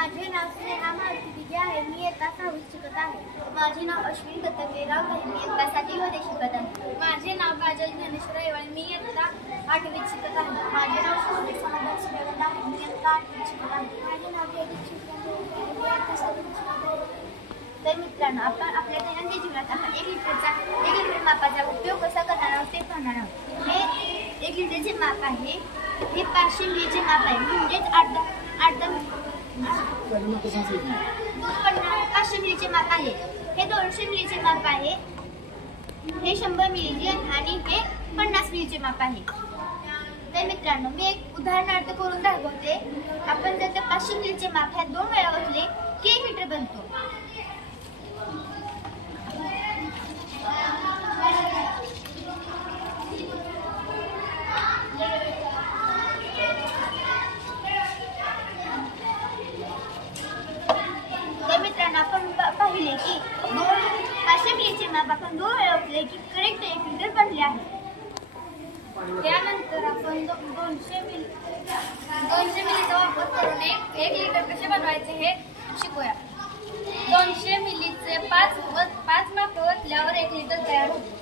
माझे नाव स्नेहा मारुती आहे. मी इयत्ता 6वीत शिकत आहे. माझे नाव अश्विनी दत्तवीराव आहे. मी इयत्ता 7वीमध्ये शिकत आहे. माझे नाव काजल ज्ञानेश्वर आहे. मी इयत्ता 8वीत शिकत आहे. माझे नाव शोभे समाधान सुरेश आहे. मी इयत्ता 8वीत शिकत आहे. माझे नाव जयदीप शिकत आहे. मी इयत्ता 7वीत शिकत आहे. तर मित्रांनो, आपण आपल्या दैनंदिन जीवनात आपण 1 लिटर मापाचा उपयोग कसा करणार आहोत ते पाहणार आहोत. हे 1 लिटरचे माप आहे. हे 500 मिलीचे माप आहे. म्हणजेच 500 मिलीचे माप आहे. हे 200 मिलीचे माप आहे. हे 100 मिलीचे आणि हे 50 मिलीचे माप आहे. तर मित्रांनो, मी एक उदाहरणार्थ करून दाखवते. आपण जर ते 500 मिलीचे माप ह्या 2 वेळा ओतले की 1 लिटर बनतो. आपण पाहिले की 500 मिलीचे माप आपण 2 वेळा ओतले की करेक्ट 1 लिटर बनले आहे. त्यानंतर आपण 200 मिलीचा वापर करून 1 लिटर कसे बनवायचे हे शिकूया. 200 मिलीचे 5 माप ओतल्यावर 1 लिटर तयार होते.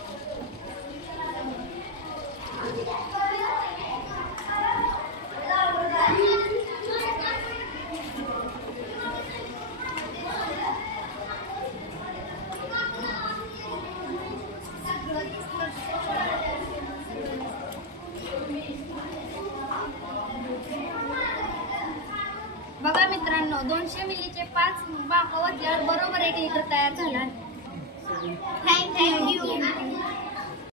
बघा मित्रांनो, 200 मिलीचे 5 माप ओतल्यावर बरोबर 1 लिटर तयार झाला. थँक्यू.